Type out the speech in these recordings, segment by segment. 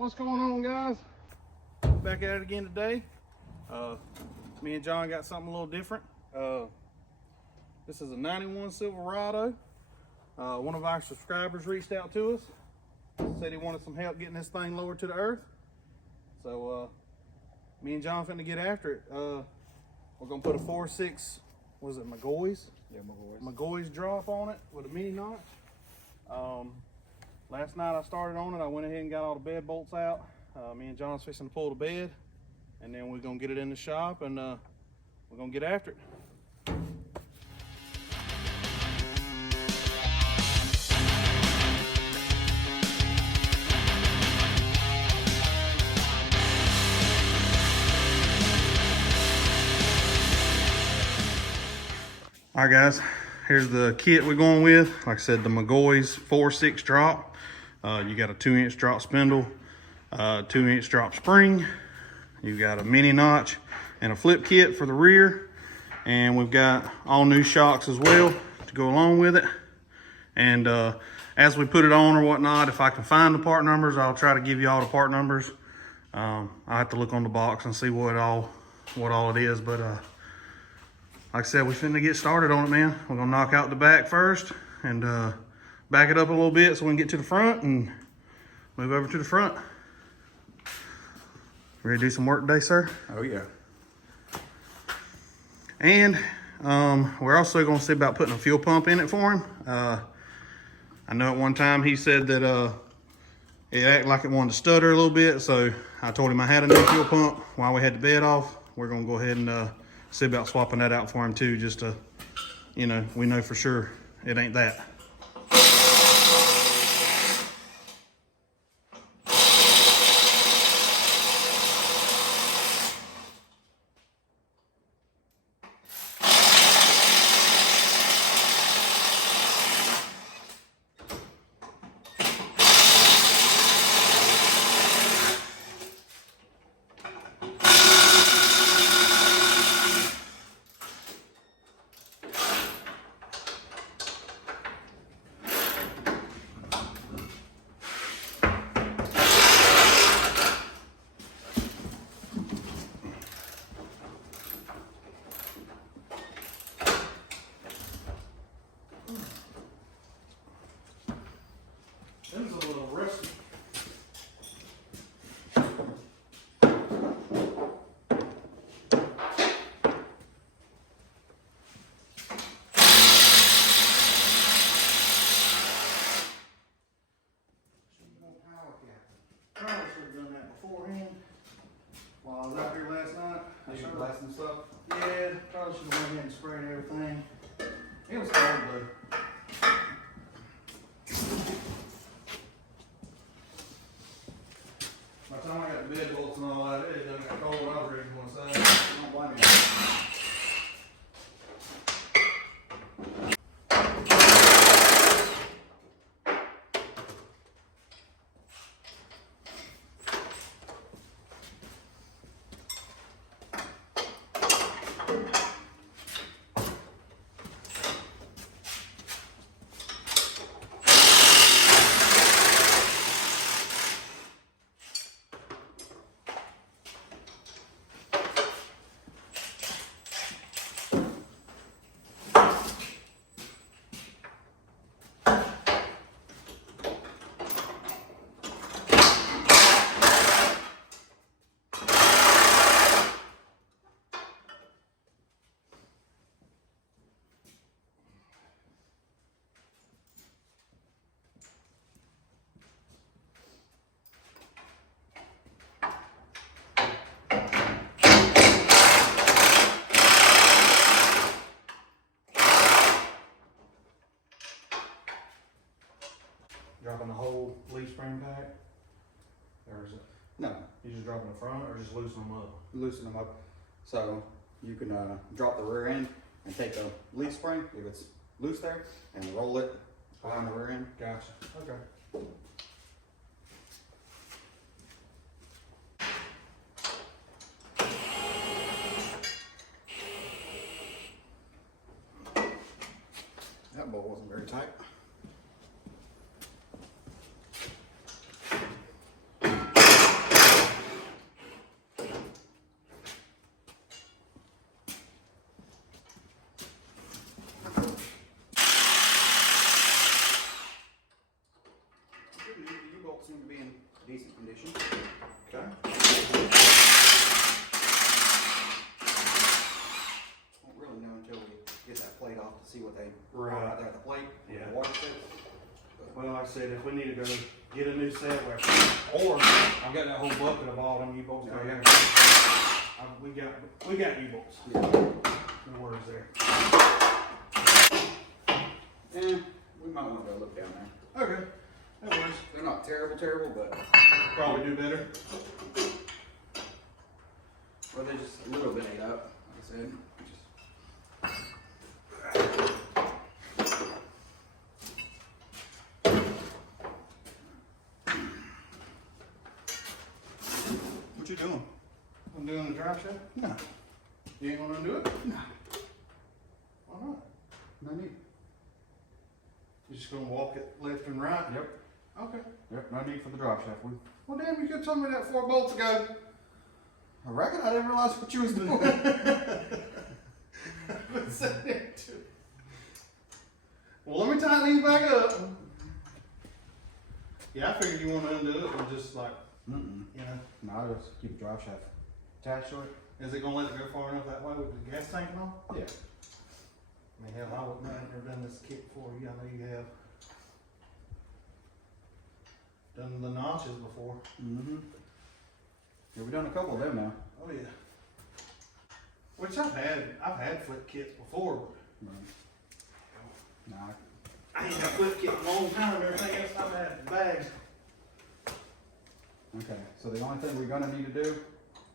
What's going on, guys? Back at it again today. Me and John got something a little different. This is a 91 Silverado. One of our subscribers reached out to us, said he wanted some help getting this thing lowered to the earth. So me and John finna get after it. We're gonna put a 4.6, was it Mcgaughys? Yeah, Mcgaughys. Mcgaughys drop on it with a mini notch. Last night I started on it. I went ahead and got all the bed bolts out. Me and John's fixing to pull the bed, and then we're gonna get it in the shop, and we're gonna get after it. All right, guys, here's the kit we're going with. Like I said, the Mcgaughys 4.6 drop. You got a 2-inch drop spindle, 2-inch drop spring. You've got a mini notch and a flip kit for the rear. And we've got all new shocks as well to go along with it. And as we put it on or whatnot, if I can find the part numbers, I'll try to give you all the part numbers. I have to look on the box and see what all it is. But like I said, we're finna get started on it, man. We're gonna knock out the back first and back it up a little bit so we can get to the front and move over to the front. Ready to do some work today, sir? Oh yeah. And we're also gonna see about putting a fuel pump in it for him. I know at one time he said that it acted like it wanted to stutter a little bit, so I told him I had a new fuel pump while we had the bed off. We're gonna go ahead and see about swapping that out for him too, just to, you know, we know for sure it ain't that. This is a little rusty. Probably should have done that beforehand. While I was out here last night, I started blasting stuff. Yeah, probably should have went ahead and sprayed everything. It was cold though. By the time I got the bed bolts and all that, it done got cold. I was ready to go inside. I don't blame you. Dropping the whole leaf spring pack? Or is it? No, You just dropping the front or just loosen them up? loosen them up. So you can drop the rear end and take the leaf spring if it's loose there and roll it behind the rear end. Gotcha. Okay. That bolt wasn't very tight. good news, the U-bolts seem to be in decent condition. Okay. Won't really know until we get that plate off to see what they are Right. right there at the plate. Where Yeah. the water sits. Well, like I said, if we need to go get a new set, or I've got that whole bucket of all them U-bolts right here. We got U-bolts. Yeah. No worries there. And we might want to go look down there. Okay. No worries. They're not terrible, but Probably do better. or they're just a little bit ate up, like I said. What you doing? I'm doing the drive shaft. No. You ain't gonna undo it? No. Why not? No need. You just gonna walk it left and right? Yep. Okay. Yep, no need for the drive shaft. Well, damn, you could have told me that 4 bolts ago. I reckon I didn't realize what you was doing. Well, let me tighten these back up. Yeah, I figured you want to undo it and just like, you know. No, I'll just keep the drive shaft attached to it. Is it gonna let it go far enough that way with the gas tank and all? Yeah. I mean, hell, I've never done this kit before. I know you have done the notches before. Mm-hmm. Yeah, we've done a couple of them now. Oh yeah. Which I've had flip kits before, but Nah. I ain't had flip kit in a long time. Everything else I've had bags. Okay, so the only thing we're gonna need to do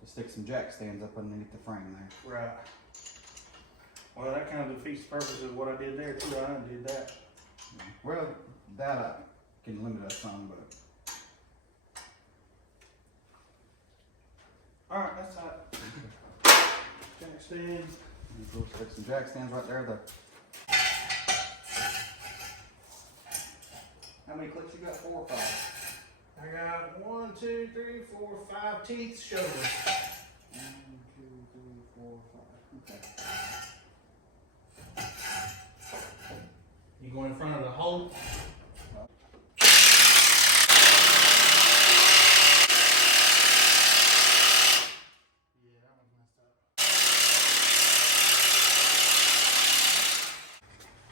is stick some jack stands up underneath the frame there. Right. Well, that kind of defeats the purpose of what I did there too. I undid that. Well, that can limit us some, but All right, that's hot. Jack stand. we'll stick some jack stands right there. How many clicks you got? 4 or 5? I got 1, 2, 3, 4, 5 teeth shoulder. 1, 2, 3, 4, 5. Okay. You go in front of the hole. Yeah, that one's messed up.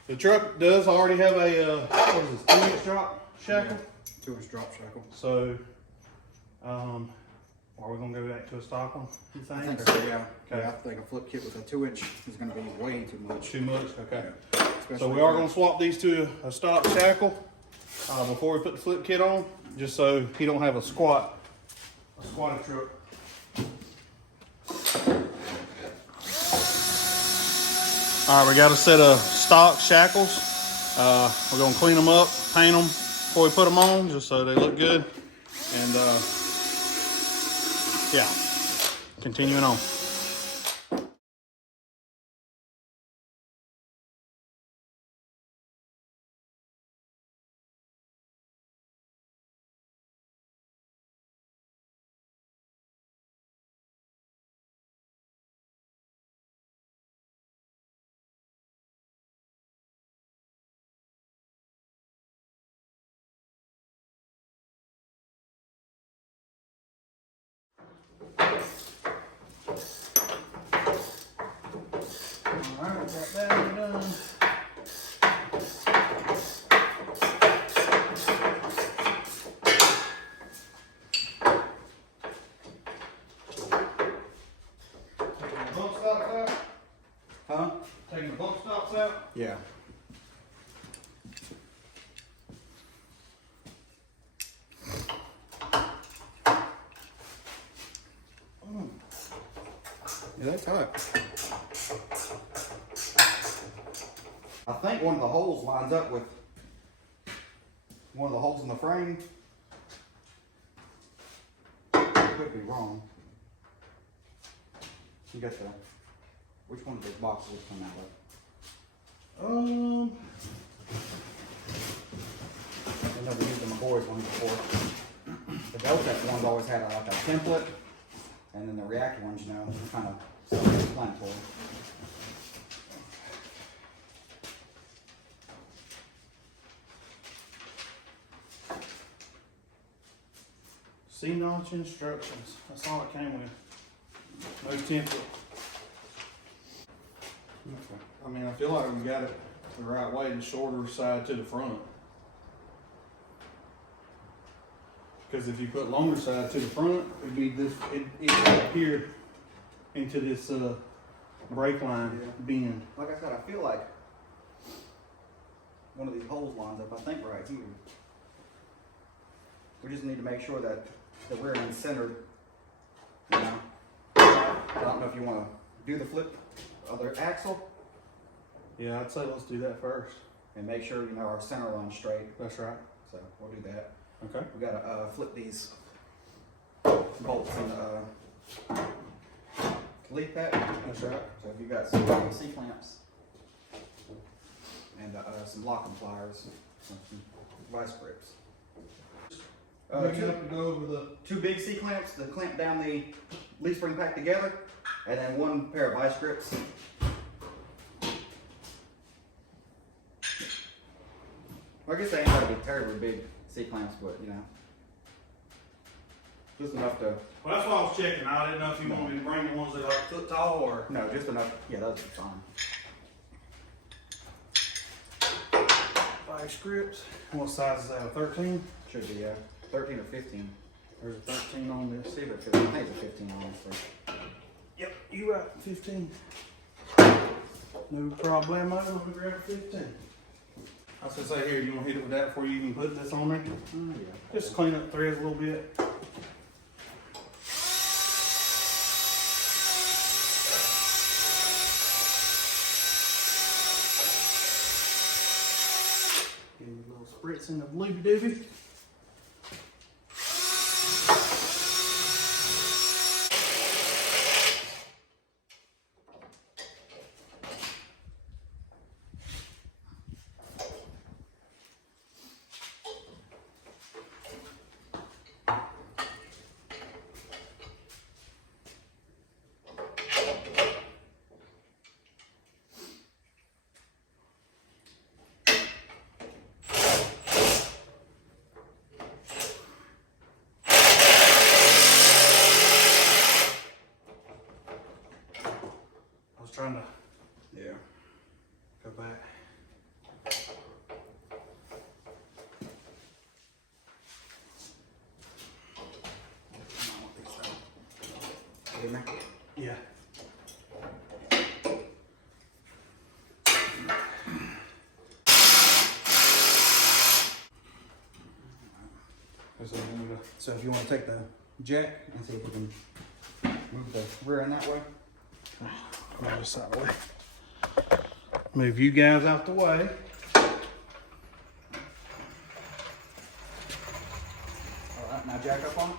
The truck does already have a what is this, 2-inch drop shackle. 2-inch drop shackle. So, are we gonna go back to a stock one? You think? I think so, yeah. Okay. Yeah, I think a flip kit with a 2-inch is going to be way too much. Too much. Okay. Especially So we are gonna swap these to a stock shackle before we put the flip kit on, just so he don't have a squatted truck. All right, we got a set of stock shackles. We're gonna clean them up, paint them before we put them on, just so they look good. And yeah, continuing on. Alright, got that done. Taking the bump stops out? Huh? Taking the bump stops out? Yeah. Yeah, that's tight. I think one of the holes lines up with one of the holes in the frame. Could be wrong. You got the, which one of those boxes would come out with? I've never used the Mcgaughys one before. The Deltec ones always had like a template, and then the reactor ones, you know, kind of self-explanatory. C-notch instructions. That's all it came with. No template. Okay. I mean, I feel like we got it the right way, the shorter side to the front. Because if you put longer side to the front, it'd be this, it'd up here into this brake line bend. Like I said, I feel like one of these holes lines up, I think right here. We just need to make sure that the rear end's centered. You know? I don't know if you want to do the flip of the axle. Yeah, I'd say let's do that first. And make sure, you know, our center line's straight. That's right. So we'll do that. Okay. We gotta flip these bolts in the leaf pack. That's right. So if you got some C-clamps and some locking pliers, some vice grips. You have to go over the. Two big C-clamps to clamp down the leaf spring pack together, and then one pair of vice grips. I guess they ain't gotta be terribly big C-clamps, but you know, just enough to. Well, that's what I was checking. I didn't know if you wanted me to bring the ones that are like foot tall or. No, just enough. Yeah, those are fine. Vice grips. What size is that? 13? Should be 13 or 15. There's a 13 on this. See if it's 15. I think it's a 15 honestly. Yep, you right. 15. No problemo. Let me grab a 15. I was gonna say here, you want to hit it with that before you even put this on there? Yeah. Just clean up the threads a little bit. Give me a little spritzing of looby dooby. Trying to go back. Yeah. So if you want to take the jack and see if we can move the rear end that way. Move this out of the way. Move you guys out the way. All right, now jack up on it.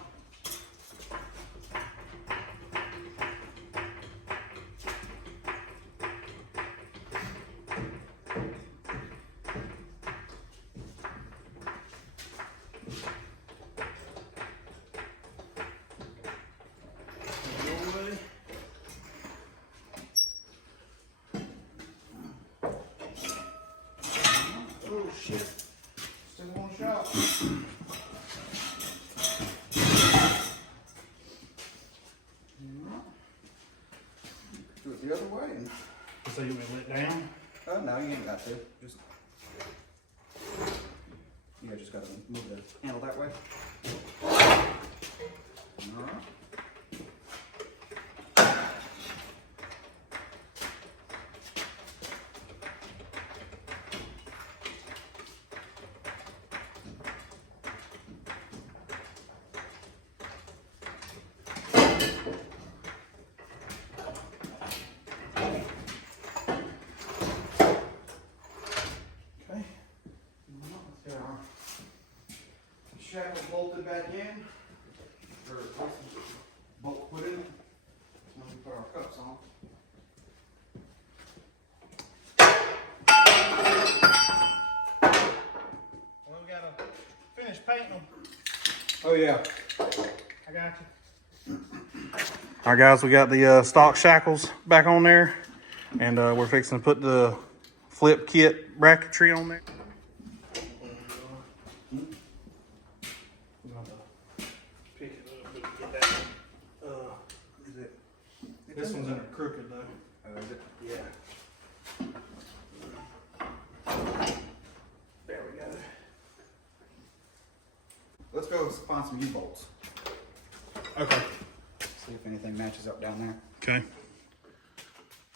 Oh shit. Still one shot. Do it the other way. So you want me to let down? No, you ain't got to. Just you just gotta move the handle that way. All right. Shackle bolted back in, or bolt put in it. Now we put our cups on. Well, we gotta finish painting them. Oh yeah. I got you. All right, guys, we got the stock shackles back on there, and we're fixing to put the flip kit bracketry on there. Pick This one's in a crooked though. Oh, is it? Yeah. There we go. Let's go find some U-bolts. Okay. See if anything matches up down there. Okay.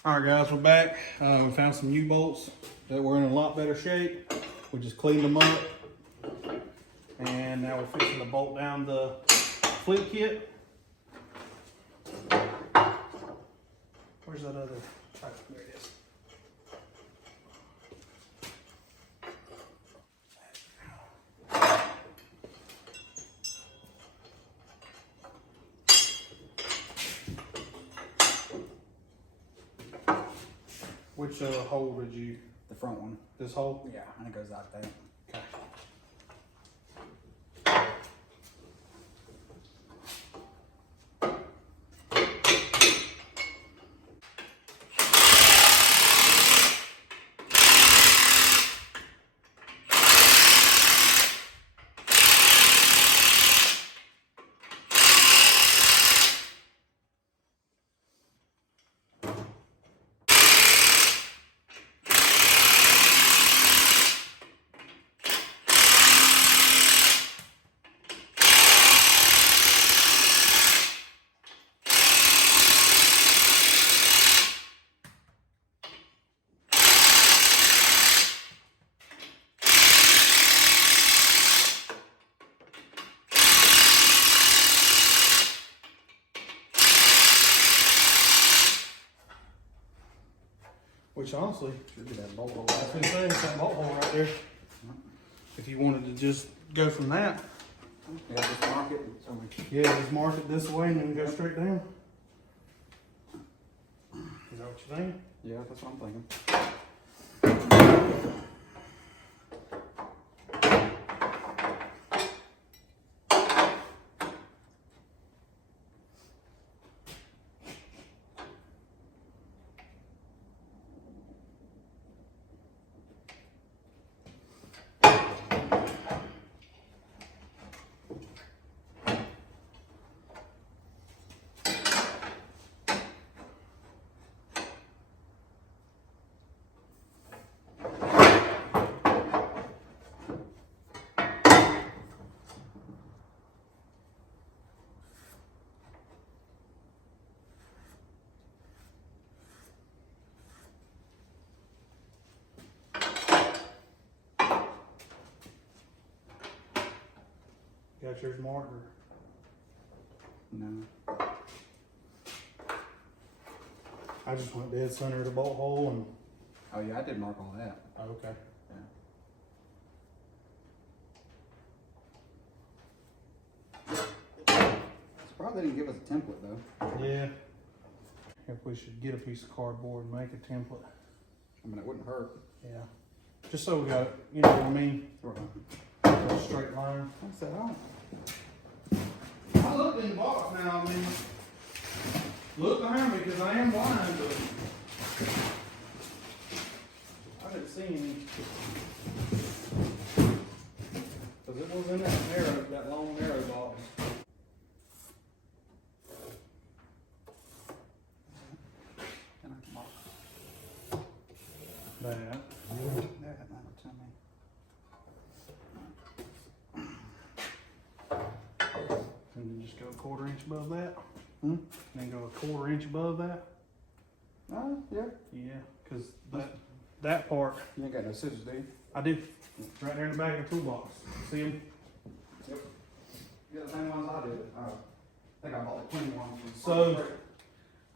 All right, guys, we're back. We found some U-bolts that were in a lot better shape. We just cleaned them up. And now we're fixing to bolt down the flip kit. Where's that other? Oh, there it is. Which hole did you? The front one. This hole? Yeah, and it goes out there. Okay. Which honestly, Should be that bolt hole. I was gonna say, it's that bolt hole right there. If you wanted to just go from that, Yeah, just mark it. So we yeah, just mark it this way and then go straight down. Is that what you think? Yeah, that's what I'm thinking. Got yours marked or? No. I just went dead center of the bolt hole and. Oh yeah, I did mark all that. Oh, okay. Surprised they didn't give us a template though. Yeah. If we should get a piece of cardboard and make a template. I mean, it wouldn't hurt. Yeah. Just so we got, you know what I mean? Sort of. A straight line. I said, oh. I looked in the box now, I mean, look behind me because I am blind, but I didn't see any. Because it was in that long narrow box. Can I mark That. that? That'll tell me. And then just go a 1/4 inch above that. Hmm? And then go a 1/4 inch above that. Yeah. Yeah, because that part, You ain't got no scissors, do you? I do. Right there in the back of the toolbox. See them? Yep. You got the same ones I did. I think I bought the clean ones. So,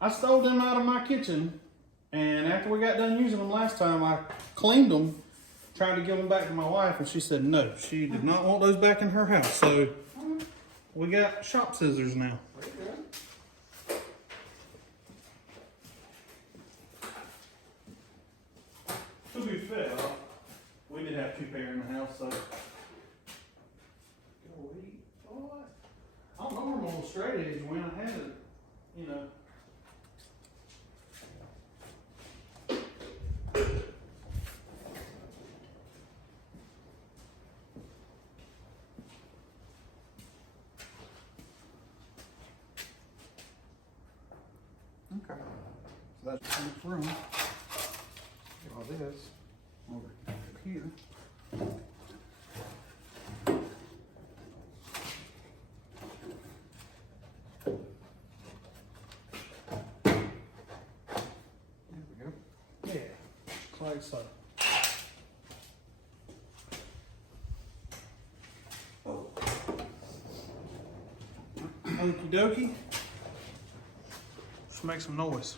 I stole them out of my kitchen, and after we got done using them last time, I cleaned them, tried to give them back to my wife, and she said no. She did not want those back in her house. So, we got shop scissors now. There you go. To be fair, we did have 2 pair in the house, so. I don't know where my little straight edge went. I had it, you know. Okay. So that's enough room. Get all this over here. There we go. Yeah, looks like so. Okie dokie. Let's make some noise.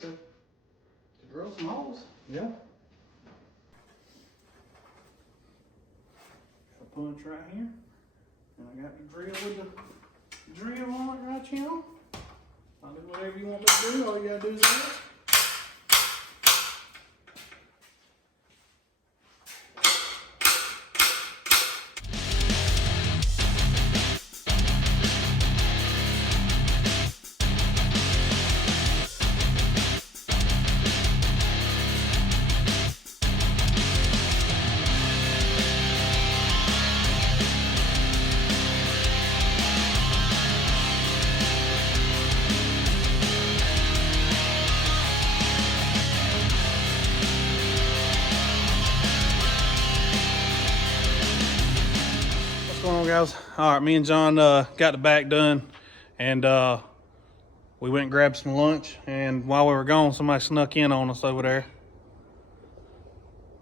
To drill some holes. Yeah. A punch right here. And I got the drill with the drill on it right here. I'll do whatever you want me to do. All you gotta do is ask. What's going on, guys? All right, me and John got the back done, and we went and grabbed some lunch, and while we were gone, somebody snuck in on us over there.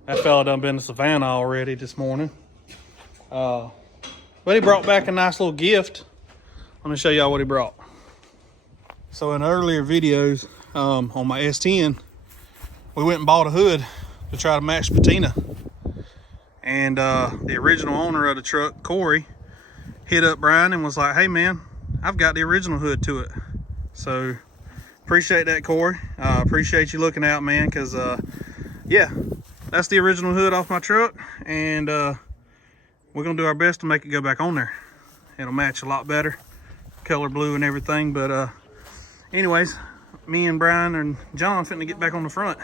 That fella done been to Savannah already this morning. But he brought back a nice little gift. Let me show y'all what he brought. So in earlier videos on my S10, we went and bought a hood to try to match patina. And the original owner of the truck, Corey, hit up Brian and was like, hey man, I've got the original hood to it. So appreciate that, Corey. Appreciate you looking out, man, because yeah, that's the original hood off my truck, and we're gonna do our best to make it go back on there. It'll match a lot better, color blue and everything. But anyways, me and Brian and John finna get back on the front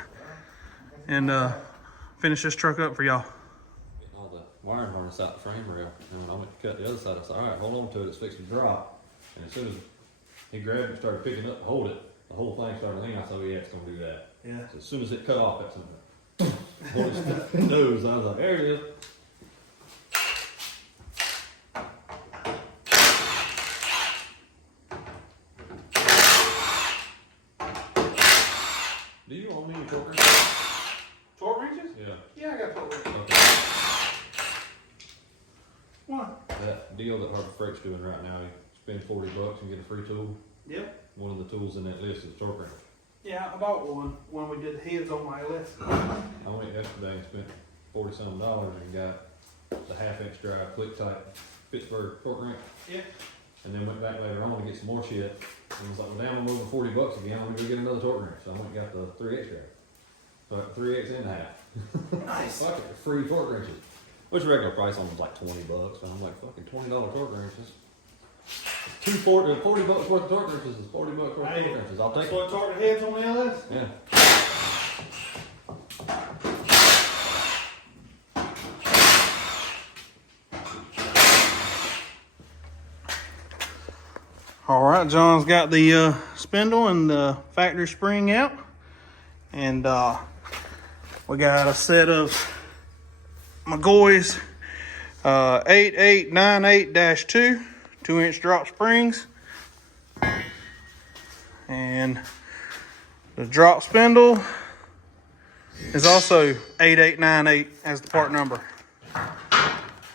and finish this truck up for y'all. All the wiring harness out the frame rail, and when I went to cut the other side, I said, all right, hold on to it, it's fixing to drop. And as soon as he grabbed it and started picking it up to hold it, the whole thing started hanging. I said, yeah, it's gonna do that. Yeah. So as soon as it cut off, that's hold his nose. I was like, there it is. Do you own any torque wrenches? Torque wrenches? Yeah. Yeah, I got torque wrenches. Okay. What? That deal that Harbor Freight's doing right now, you spend $40 and get a free tool. Yep. One of the tools in that list is a torque wrench. Yeah, I bought one when we did the heads on my list. I went yesterday and spent $40-something and got the half-inch drive click type Pittsburgh torque wrench. Yeah. And then went back later on to get some more shit. And was like, well, damn, I'm over $40 again. I'm gonna go get another torque wrench. So I went and got the 3/8 drive. So I got 3/8 and a half. Nice. Fuck it, free torque wrenches. Which regular price on was like $20. So I'm like, fucking $20 torque wrenches. $40 worth of torque wrenches is $40 worth of torque wrenches. I'll take That's it. what torque heads on the LS? Yeah. All right, John's got the spindle and the factory spring out, and we got a set of Mcgaughys 8898-2 2-inch drop springs, and the drop spindle is also 8898 as the part number.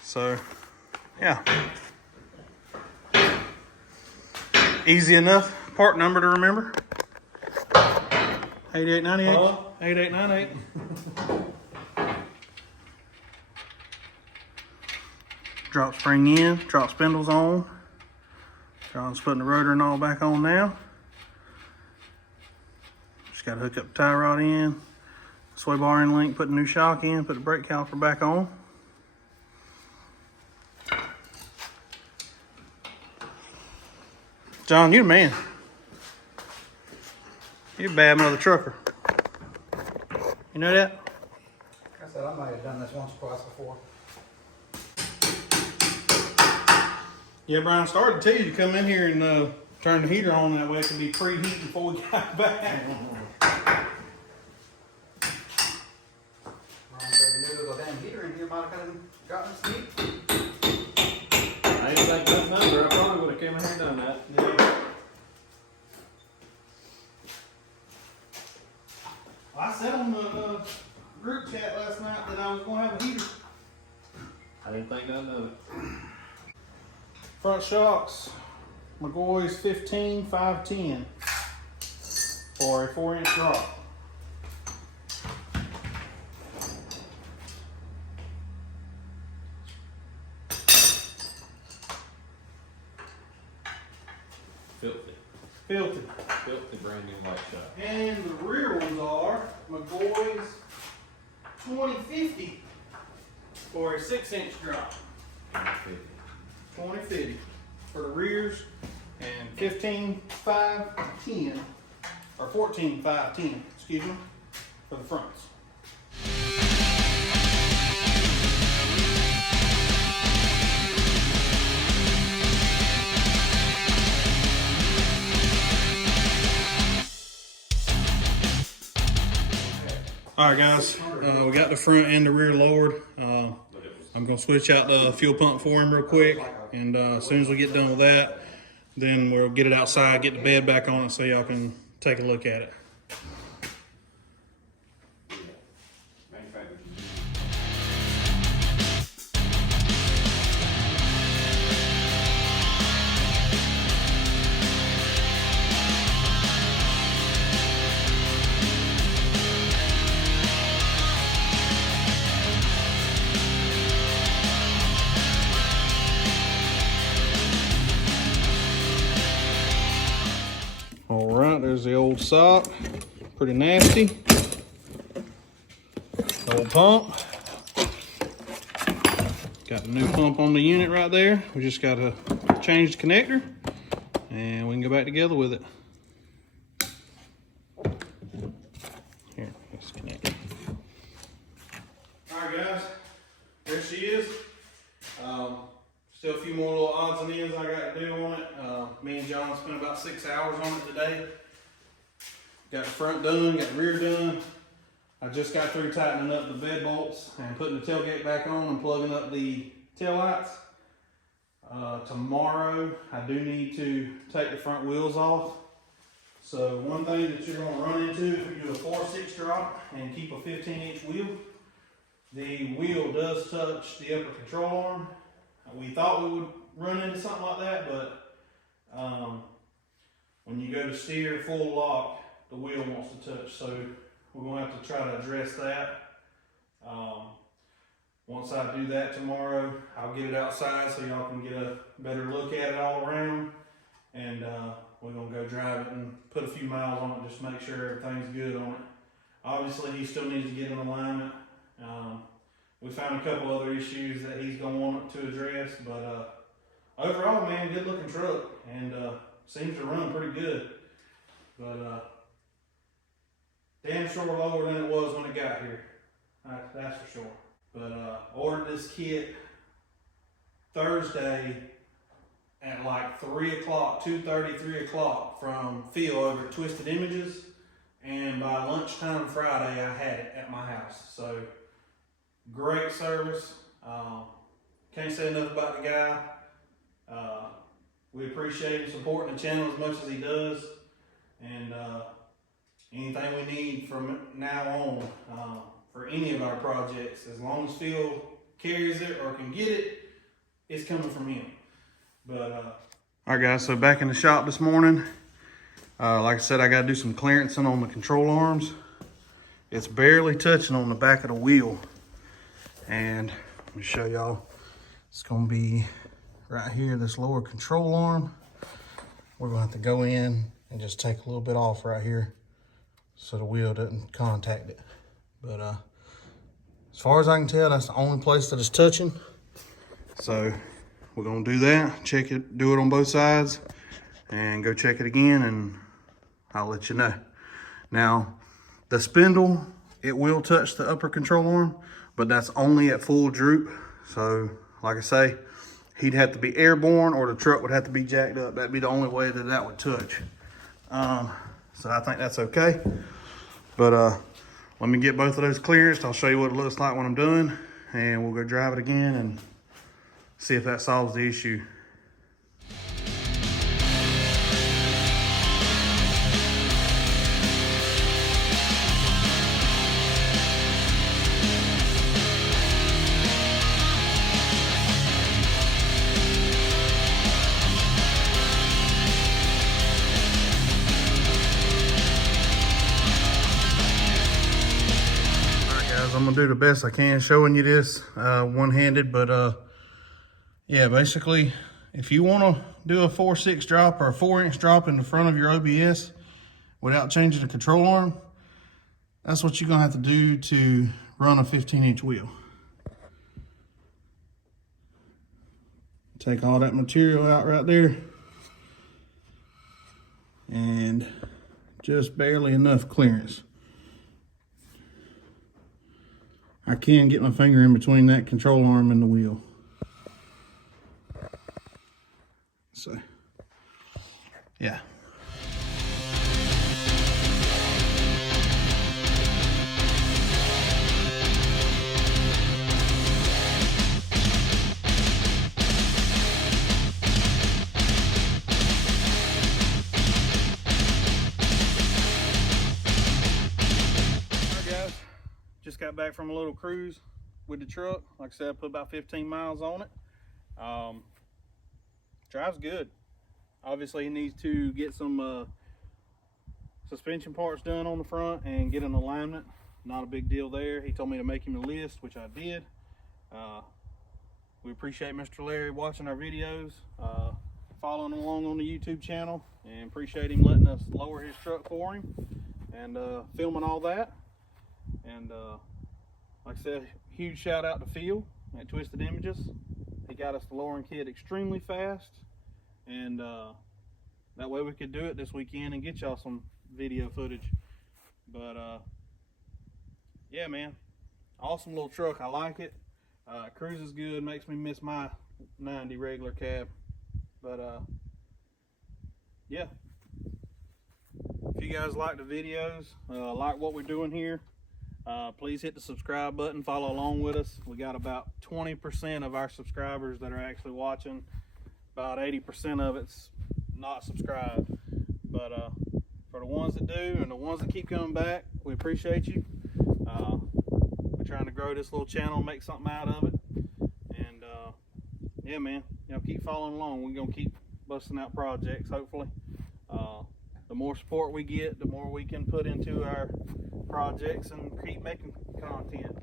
So yeah, easy enough part number to remember. 8898. 8898. drop spring in, drop spindles on. John's putting the rotor and all back on now. Just got to hook up the tie rod in, sway bar in link, put the new shock in, put the brake caliper back on. John, you're the man. You're a bad mother trucker. You know that? Like I said, I might have done this once or twice before. Yeah, Brian, started to tell you to come in here and turn the heater on. That way it can be preheating before we got back. Ron said if he knew there was a damn heater in here, might have gotten some heat. I didn't think that number. I probably would have came in here and done that. Yeah. I said on the group chat last night that I was going to have a heater. I didn't think nothing of it. Front shocks, Mcgaughys 15-510 for a 4-inch drop. Filthy. Filthy. Filthy brand new white shot. And the rear ones are Mcgaughys 2050 for a 6-inch drop. 2050 for the rears and 15-510 or 14-510, excuse me, for the fronts. All right, guys, we got the front and the rear lowered. I'm gonna switch out the fuel pump for him real quick, and as soon as we get done with that, then we'll get it outside, get the bed back on it so y'all can take a look at it. All right, there's the old sock, pretty nasty. Old pump. Got the new pump on the unit right there. We just got to change the connector and we can go back together with it. Here, let's connect. All right, guys, there she is. Still a few more little odds and ends I got to do on it. Me and John spent about 6 hours on it today. Got the front done, got the rear done. I just got through tightening up the bed bolts and putting the tailgate back on and plugging up the tail lights. Tomorrow, I do need to take the front wheels off. So one thing that you're going to run into if you do a 4/6 drop and keep a 15-inch wheel, the wheel does touch the upper control arm. We thought we would run into something like that, but when you go to steer full lock, the wheel wants to touch. So we're going to have to try to address that. Once I do that tomorrow, I'll get it outside so y'all can get a better look at it all around. And we're going to go drive it and put a few miles on it just to make sure everything's good on it. Obviously, he still needs to get in alignment. We found a couple other issues that he's going to want to address, but overall, man, good looking truck, and seems to run pretty good. But damn sure lower than it was when it got here. That's for sure. But ordered this kit Thursday at like 3 o'clock, 2:30, 3 o'clock from Phil over at Twisted Images, and by lunchtime Friday, I had it at my house. So great service. Can't say enough about the guy. We appreciate him supporting the channel as much as he does. And anything we need from now on for any of our projects, as long as Phil carries it or can get it, it's coming from him. But all right, guys, so back in the shop this morning. Like I said, I got to do some clearancing on the control arms. It's barely touching on the back of the wheel. And let me show y'all It's gonna be right here, this lower control arm. We're gonna have to go in and just take a little bit off right here so the wheel doesn't contact it. But as far as I can tell, that's the only place that it's touching. So we're gonna do that, check it, do it on both sides, and go check it again, and I'll let you know. Now, the spindle, it will touch the upper control arm, but that's only at full droop. So, like I say, he'd have to be airborne or the truck would have to be jacked up. That'd be the only way that that would touch. So I think that's okay. But let me get both of those clearanced. I'll show you what it looks like when I'm done, and we'll go drive it again and see if that solves the issue. I'm gonna do the best I can showing you this one-handed, but yeah, basically, if you want to do a 4/6 drop or a 4-inch drop in the front of your OBS without changing the control arm, that's what you're gonna have to do to run a 15-inch wheel. Take all that material out right there, and just barely enough clearance. I can get my finger in between that control arm and the wheel. So, yeah. Just got back from a little cruise with the truck. Like I said, I put about 15 miles on it. Drives good. Obviously, he needs to get some suspension parts done on the front and get an alignment. Not a big deal there. He told me to make him a list, which I did. We appreciate Mr. Larry watching our videos, following along on the YouTube channel, and appreciate him letting us lower his truck for him and filming all that. And like I said, huge shout out to Phil at Twisted Images. He got us the lowering kit extremely fast, and that way we could do it this weekend and get y'all some video footage. But yeah, man, awesome little truck. I like it. Cruises good, makes me miss my 90 regular cab. But yeah, if you guys like the videos, like what we're doing here, please hit the subscribe button, follow along with us. We got about 20% of our subscribers that are actually watching. About 80% of it's not subscribed. But for the ones that do and the ones that keep coming back, we appreciate you. We're trying to grow this little channel, make something out of it. And yeah, man, you know, keep following along. We're gonna keep busting out projects, hopefully. The more support we get, the more we can put into our projects and keep making content.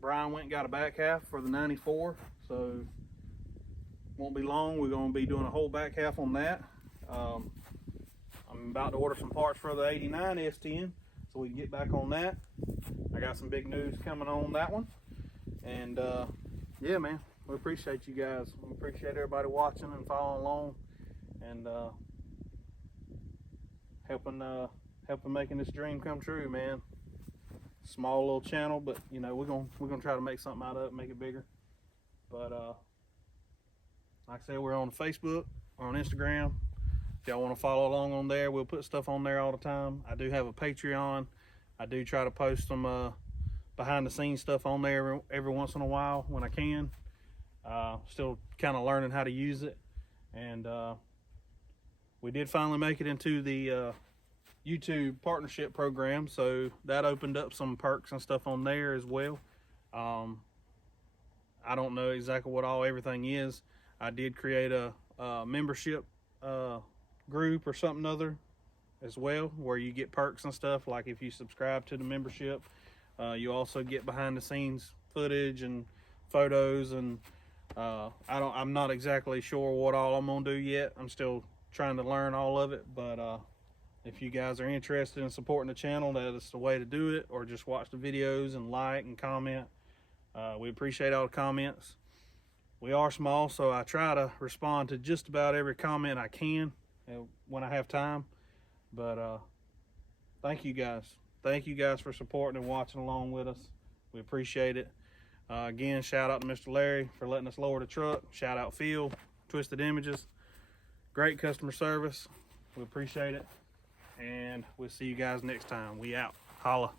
Brian went and got a back half for the 94, so won't be long. We're going to be doing a whole back half on that. I'm about to order some parts for the 89 S10, so we can get back on that. I got some big news coming on that one. And yeah, man, we appreciate you guys. We appreciate everybody watching and following along, and helping making this dream come true, man. Small little channel, but you know, we're gonna try to make something out of it, make it bigger. But like I said, we're on Facebook, we're on Instagram. If y'all want to follow along on there, we'll put stuff on there all the time. I do have a Patreon. I do try to post some behind the scenes stuff on there every once in a while when I can. Still kind of learning how to use it, and we did finally make it into the YouTube partnership program, so that opened up some perks and stuff on there as well. I don't know exactly what everything is. I did create a membership group or something other as well, where you get perks and stuff. Like if you subscribe to the membership, you also get behind the scenes footage and photos, and I'm not exactly sure what all I'm gonna do yet. I'm still trying to learn all of it, but if you guys are interested in supporting the channel, that is the way to do it, or just watch the videos and like and comment. We appreciate all the comments. We are small, so I try to respond to just about every comment I can when I have time. But thank you guys. Thank you guys for supporting and watching along with us. We appreciate it. Again, shout out to Mr. Larry for letting us lower the truck. Shout out Phil, Twisted Images. Great customer service. We appreciate it. And we'll see you guys next time. We out. Holla.